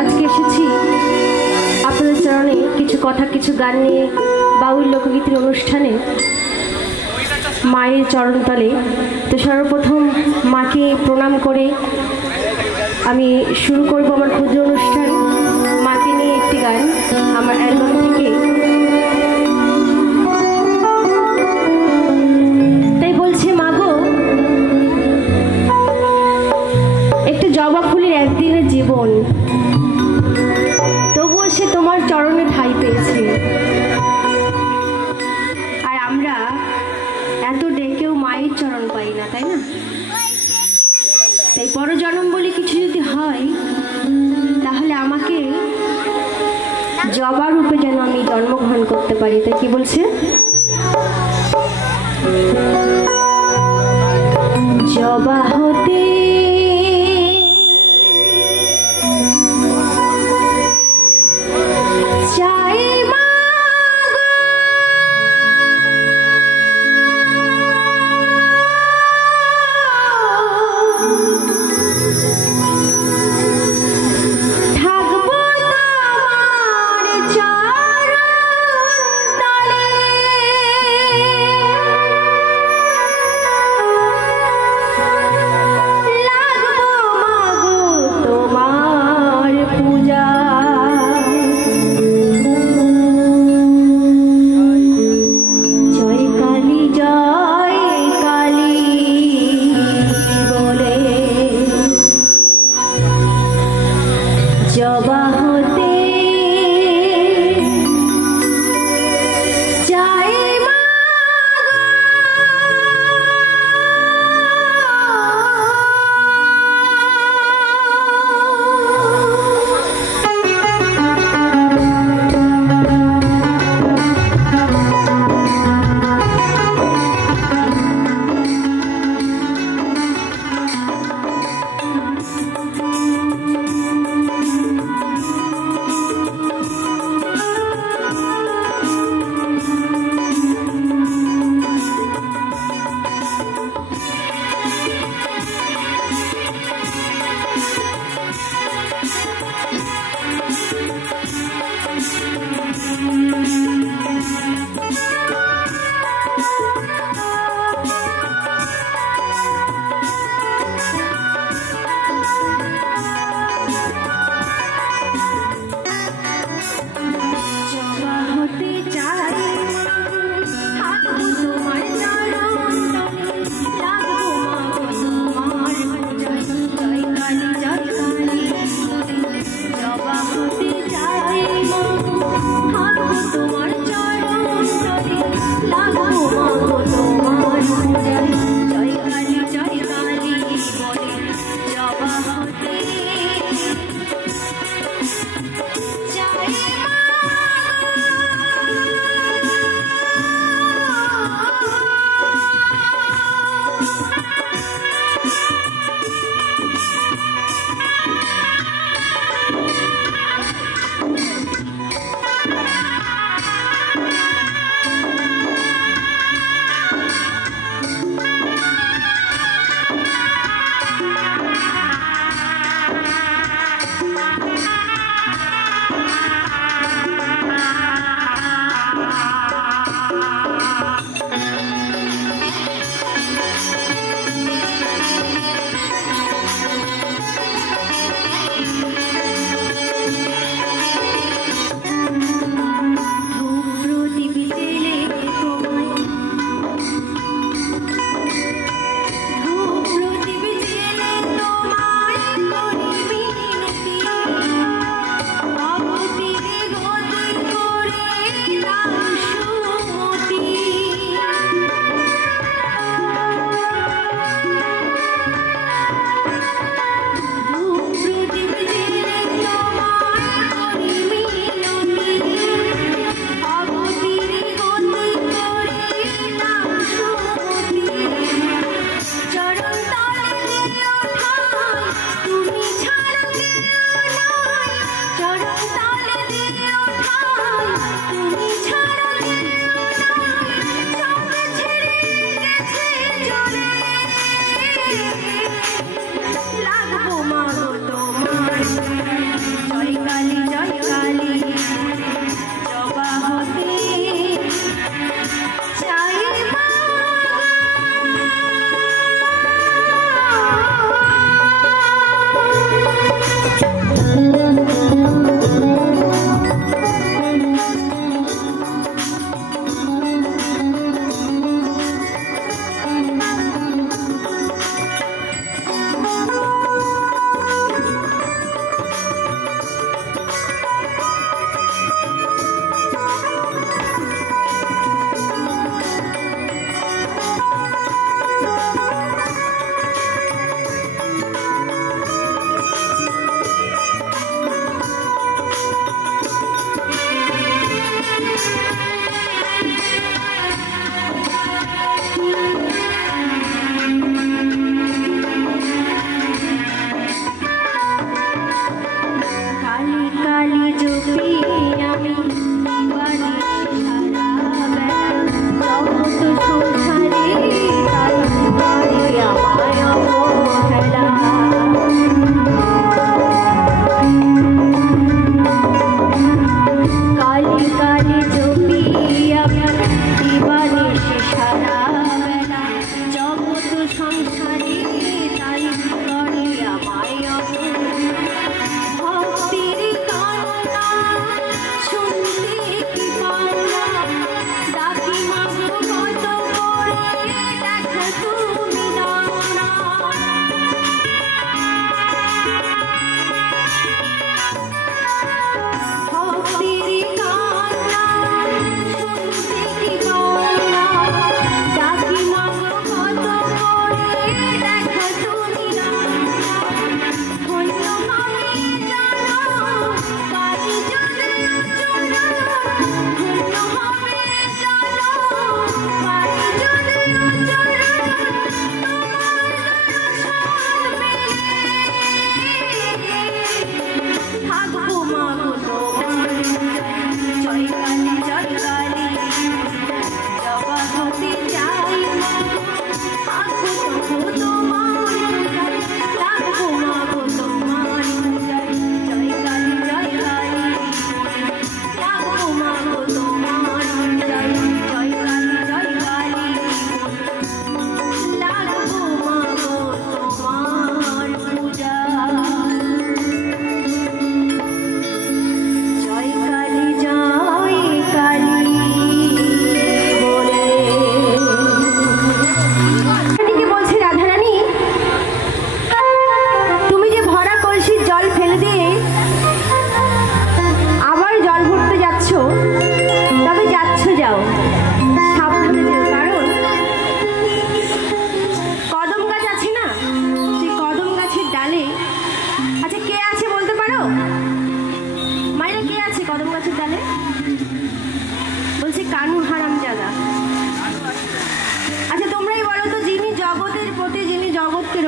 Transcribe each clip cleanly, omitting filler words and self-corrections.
আজকে এসেছি আপনাদের চরণে কিছু কথা কিছু গান নিয়ে বাউল লোকগীতির অনুষ্ঠানে মায়ের চরণতলে। তো সর্বপ্রথম মাকে প্রণাম করে আমি শুরু করব আমার ক্ষুদ্র অনুষ্ঠান। মাকে নিয়ে একটি গান আমার অ্যালবাম থেকে। তাই বলছে, মাগো একটু জবা ফুলের একদিনের জীবন, তবুও সে তোমার চরণে ঠাঁই পেয়েছে। আর আমরা এত ডেকেও মায়ের চরণ পাই না, তাই না? তাই পরজন্ম বলে কিছু যদি হয়, তাহলে আমাকে জবা রূপে যেন আমি জন্মগ্রহণ করতে পারি। তাই কি বলছে? জবা হতে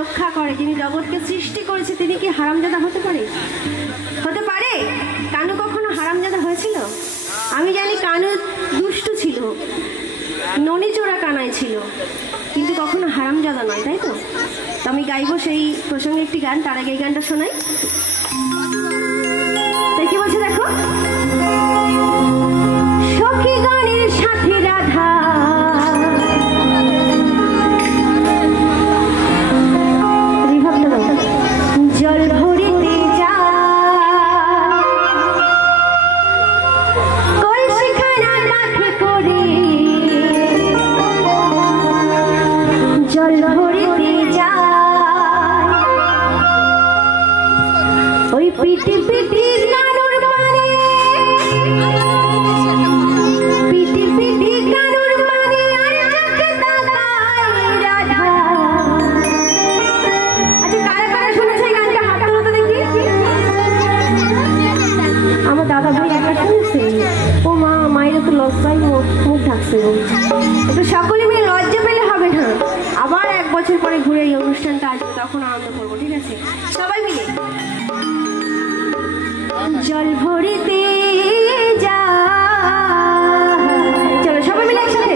রক্ষা করে, যিনি জগৎকে সৃষ্টি করেছে, তিনি কি হারামজাদা হতে পারে? হতে পারে? কানু কখনো হারামজাদা হয়েছিল? আমি জানি কানু দুষ্টু ছিল, ননিচোরা কানাই ছিল, কিন্তু কখনো হারামজাদা নয়, তাই তো? আমি গাইবো সেই প্রসঙ্গে একটি গান, তার আগে এই গানটা শোনাই। তাই কি বলছে দেখো, সখী গানের সাথে রাধা জল ভরিতে যা কলসিখানা কাঠে করে, জল ভরিতে যা ওই পিটি পিটি কানুর মানে, পিটি পিটি কানুর মানে আর চোখে তাকায় রাধা। আচ্ছা কারা কারা শুনেছে গানটা? হাত তোলো তো দেখি। আমার দাদা ভাই একটা শুনেছে। ও মা, মায়ের তো লজ্জায় মুখ ঢাকছে। তো সকলে মিলে লজ্জা পেলে হবে না, আবার এক বছর পরে ঘুরে এই অনুষ্ঠানটা আসবে, তখন আনন্দ করবো, ঠিক আছে? সবাই মিলে জল ভরিতে যা, চলো সবাই মিলে একসাথে।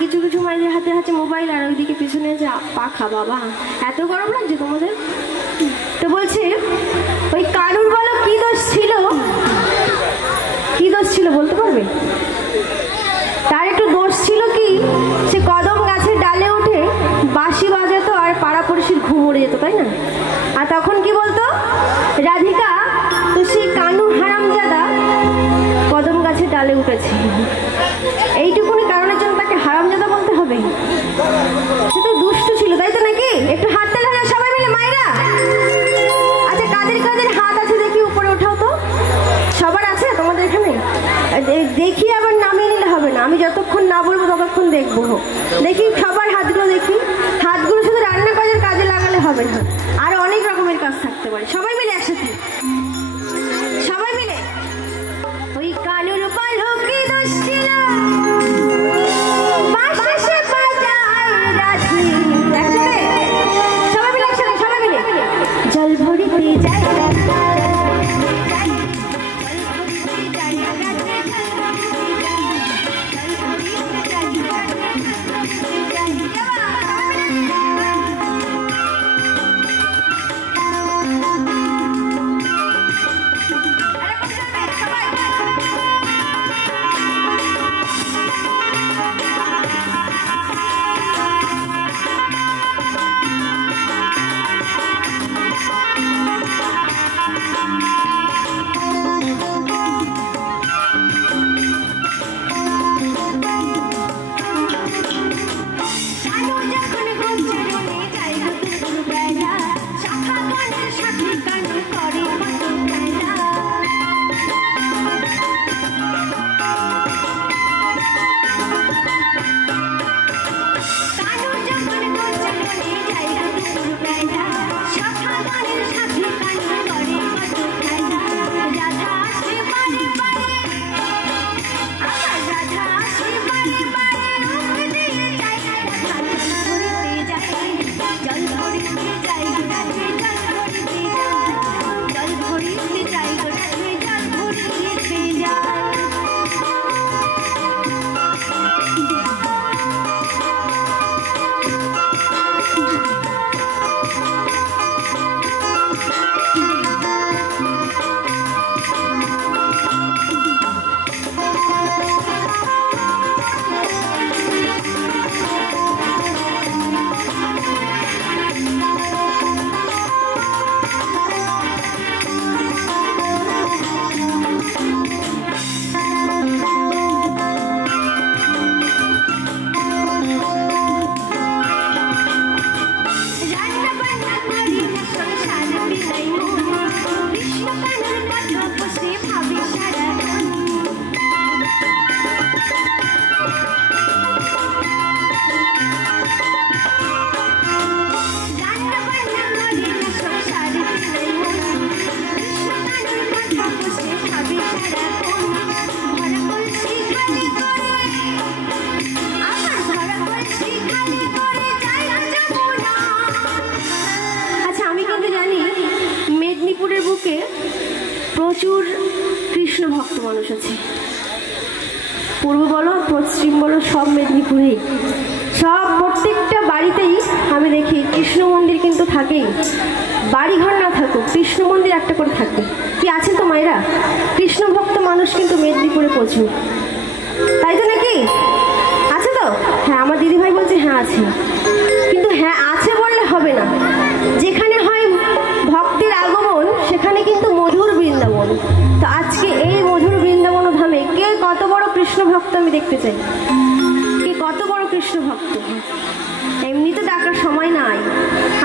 কিছু কিছু মায়েদের হাতে হাতে মোবাইল, আর ওইদিকে পিছনে যে পাখা। বাবা এত গরম লাগছে তোমাদের? তো বলছে ওই কানুর বলো কি দোষ ছিল, কি দোষ ছিল বলতে পারবে? তার একটু দোষ ছিল কি, সে কদম গাছের ডালে উঠে বাঁশি বাজাতো আর পাড়াপড়শির ঘুম উড়ে যেত, তাই না? আর তখন কি বলতো রাধিকা, তো সেই কানু হারামজাদা কদম গাছের ডালে উঠেছে, এইটুকুনি কারণের জন্য তাকে হারামজাদা বলতে হবে? সে তো দুষ্টু ছিল, তাই তো নাকি? একটু হাত তালে হলো সবাই মিলে মায়েরা। আচ্ছা কাদের কাদের হাত আছে দেখি উপরে ওঠাও তো। সবার আছে তোমাদের এখানে? দেখি আবার নামিয়ে নিলে হবে না, আমি যতক্ষণ না বলবো ততক্ষণ দেখবো। দেখি সবার হাতগুলো দেখি। হাতগুলো শুধু রান্না কাজের কাজে লাগালে হবে না, আর অনেক রকমের কাজ থাকতে পারে। সবাই মিলে একসাথে, সবাই মিলে। ওই কানুর বলো কি দোষ ছিল, বাঁশি সে বাজায় রাধি। একসাথে সবাই মিলে, একসাথে সবাই মিলে। জল ভরিতে যায় প্রচুর কৃষ্ণ ভক্ত মানুষ আছে। পূর্ব বলো পশ্চিম বলো সব মেদিনীপুরেই, সব প্রত্যেকটা বাড়িতেই আমি দেখি কৃষ্ণ মন্দির কিন্তু থাকেই। বাড়িঘর না থাকুক, কৃষ্ণ মন্দির একটা করে থাকে। কি আছেন তো মায়েরা? কৃষ্ণ ভক্ত মানুষ কিন্তু মেদিনীপুরে প্রচুর, তাই তো নাকি? আছে তো? হ্যাঁ, আমার দিদিভাই বলছে হ্যাঁ আছে। কিন্তু হ্যাঁ আছে বললে হবে না, যেখানে হয় ভক্তের আগমন সেখানে কিন্তু মধুর বৃন্দাবন। তো আজকে এই মধুর বৃন্দাবন ধামে কে কত বড় কৃষ্ণ ভক্ত আমি দেখতে চাই। কে কত বড় কৃষ্ণ ভক্ত? এমনি তো ডাকার সময় নাই,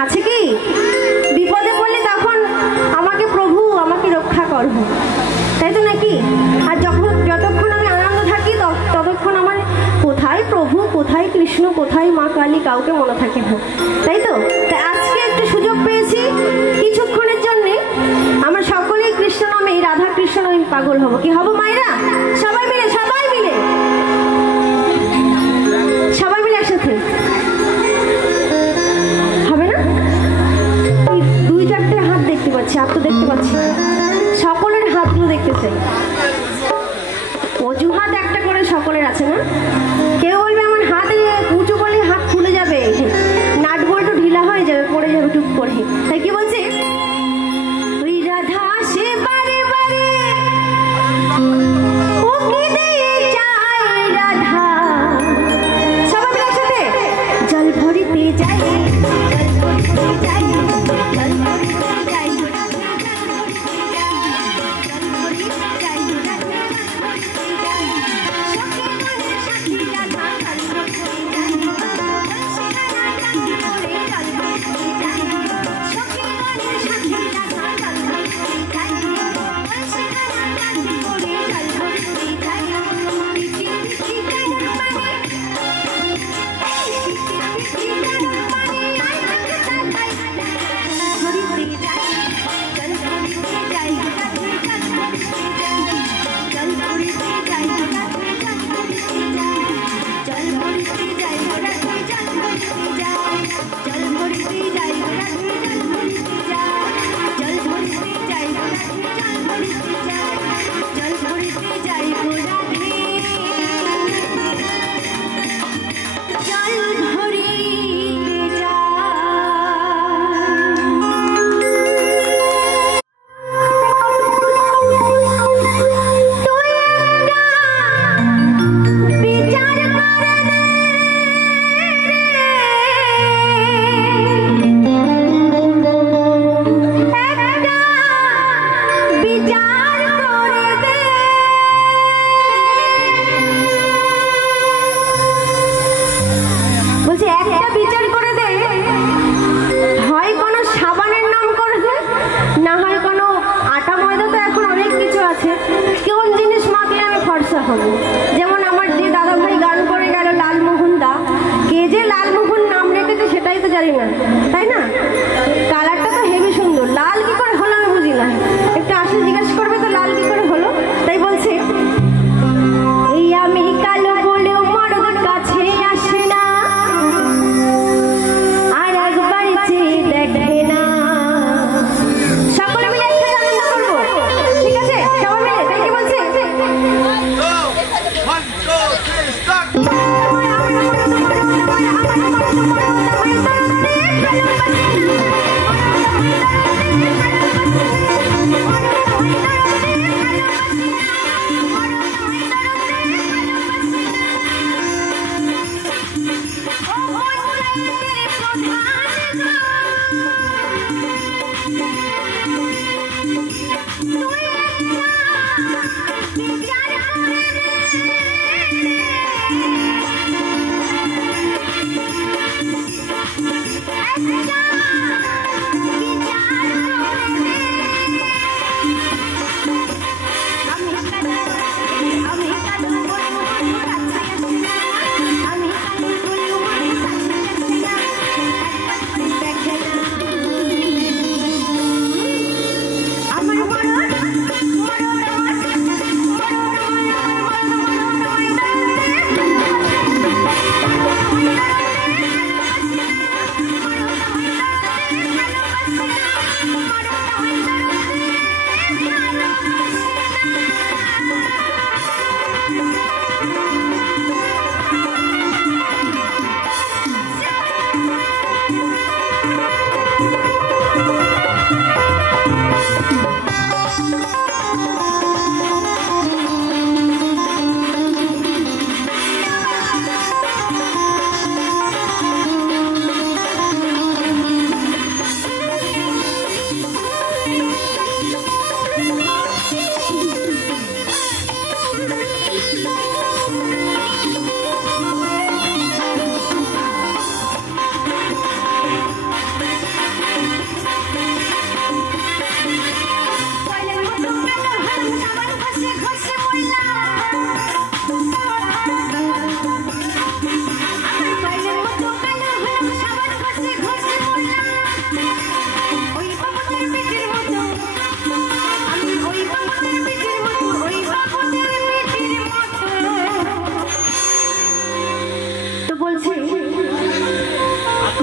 আছে কি? বিপদে পড়লে তখন আমাকে প্রভু আমাকে রক্ষা করবো, তাই তো নাকি? আর যতক্ষণ আমি আনন্দ থাকি ততক্ষণ আমার কোথায় প্রভু, কোথায় কৃষ্ণ, কোথায় মা কালী কাউকে মনে থাকে না, তাই তো? তাই আজকে একটু সুযোগ পেয়েছি কিছুক্ষণের জন্য আমরা সকলেই কৃষ্ণ নামে, রাধা কৃষ্ণ নামে পাগল হব। কি হব মায়েরা? সবাই মিলে, সবাই মিলে, সবাই মিলে একসাথে হবে না? ওই 2-4টে হাত দেখতে পাচ্ছি, আর তো দেখতে পাচ্ছি সকলের হাতগুলো দেখতে চাই। অজুহাত একটা করে সকলের আছে না? কেউ বলবে আমার হাতে টুক করে। তাই কি বলছে, ওই রাধা সে বারে বারে উকি দিয়ে যায় রাধা, সবাই একসাথে জল ভরিতে যায়, জল ভরিতে যায়, জল ভরিতে যায়, যেমন আমার যে দাদা ভাই গান করে গেল লালমোহন দা, কে যে লালমোহন নাম রেখেছে সেটাই তো জানি না, তাই না? কালারটা তো হেবি সুন্দর, লাল কি করে হলো আমি বুঝি না, একটু আসলে জিজ্ঞেস করবে তো লাল কি করে হলো। তাই বলছে, এই আমি কালো বলেও মরদ কাছে আসে না, আর একবার চেয়ে দেখে না। সকলে মিলে একসাথে আনন্দ করবো, ঠিক আছে? সবাই মিলে। তাই কি বলছে,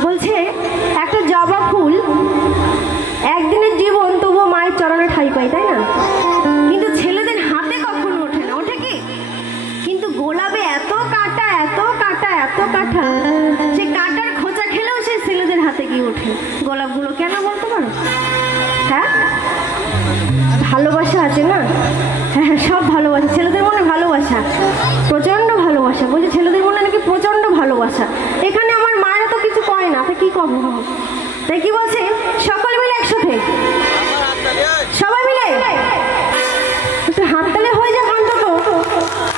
বলছে একটা জবা ফুল একদিনের জীবন তবুও মায়ের চরণে ঠাঁই পায়, তাই না? কিন্তু ছেলেদের হাতে কখনো ওঠে না, ওঠে কি? কিন্তু গোলাপে এত কাঁটা, এত কাঁটা, এত কাঁটা, সে কাঁটার খোঁচা খেলেও সে ছেলেদের হাতে গিয়ে ওঠে। গোলাপগুলো? কেন বলতে পারো? হ্যাঁ, ভালোবাসা আছে না? হ্যাঁ হ্যাঁ, সব ভালোবাসা, ছেলেদের মনে ভালোবাসা, প্রচণ্ড ভালোবাসা। বলছে ছেলেদের মনে নাকি প্রচণ্ড ভালোবাসা। এখানে আমার মায়েরা তো কিছু কয় না, তা কি করবো? তাই কি বলছে, সকলে মিলে একসাথে, সবাই মিলে হাততালি হয়ে যাক অন্তত।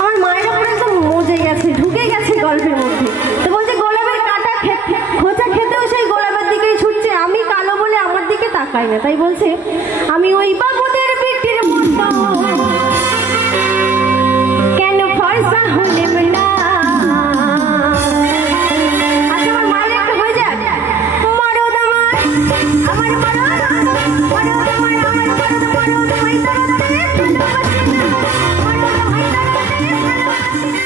আমার মায়েরা পুরো একদম মজে গেছে, ঢুকে গেছে গল্পের মধ্যে। তো বলছে গোলাপের কাটা খোঁচা খেতেও সেই গোলাপের দিকেই ছুটছে, আমি কালো বলে আমার দিকে তাকাই না। তাই বলছে আমি ওই বাবুদের পিঠির মতো কেন ফর্সা হলেম না। আচ্ছা, আমার মায়ের একটা হয়ে যাক, মরদ আমার, আমার মরদ, মরদ আমার, আমার মরদ, মরদ আমায় তাড়াতে ভালোবাসে না, মরদ আমায় তাড়াতে ভালোবাসে না,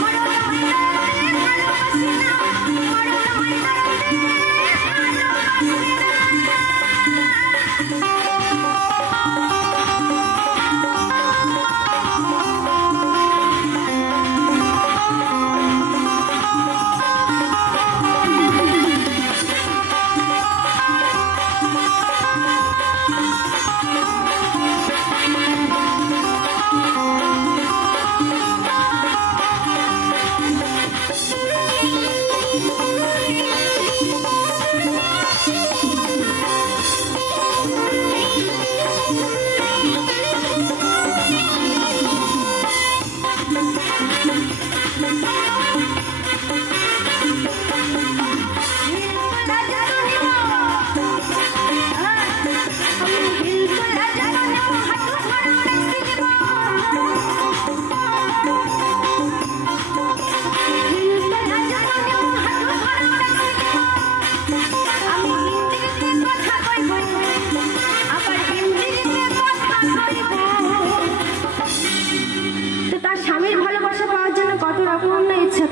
মরদ আমায় তাড়াতে ভালোবাসে না, মরদ আমায় তাড়াতে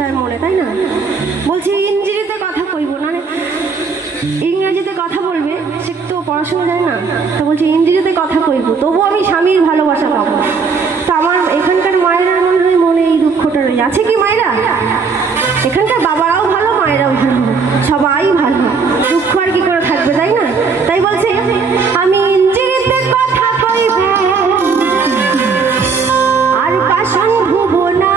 তার মনে, তাই না? বলছি ইংরেজিতে কথা কইব না, ইংরেজিতে কথা বলবে, সে তো পড়াশোনা যায় না। তো বলছি ইংরেজিতে কথা কইব, তবু আমি স্বামীর ভালোবাসা পাবো। তো আমার এখানকার মায়েরা মনে হয় মনে এই দুঃখটা রয়েছে। আছে কি মায়েরা? এখানকার বাবারাও ভালো, মায়েরাও ভালো, সবাই ভালো, দুঃখ আর কি করে থাকবে, তাই না? তাই বলছে আমি ইংরেজিতে কথা কইব আর বাসন ধুব না।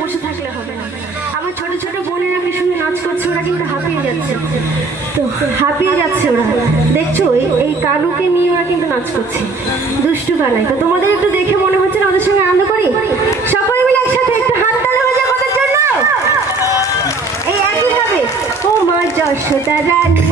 বসে থাকলে হবে না। আমার ছোট ছোট বোনেরা কি সঙ্গে নাচ করছে, ওরা কিন্তু হাঁপিয়ে যাচ্ছে। তো হাঁপিয়ে যাচ্ছে ওরা, দেখছো এই কানুকে নিয়ে ওরা কিন্তু নাচ করছে দুষ্টু গানায়। তো তোমাদের একটু দেখে মনে হচ্ছে না ওদের সঙ্গে আনন্দ করি? সকলে মিলে একসাথে একটু হাত তালি হয়ে যায় ওদের জন্য। এই একইভাবে ও মা যশোদা রানী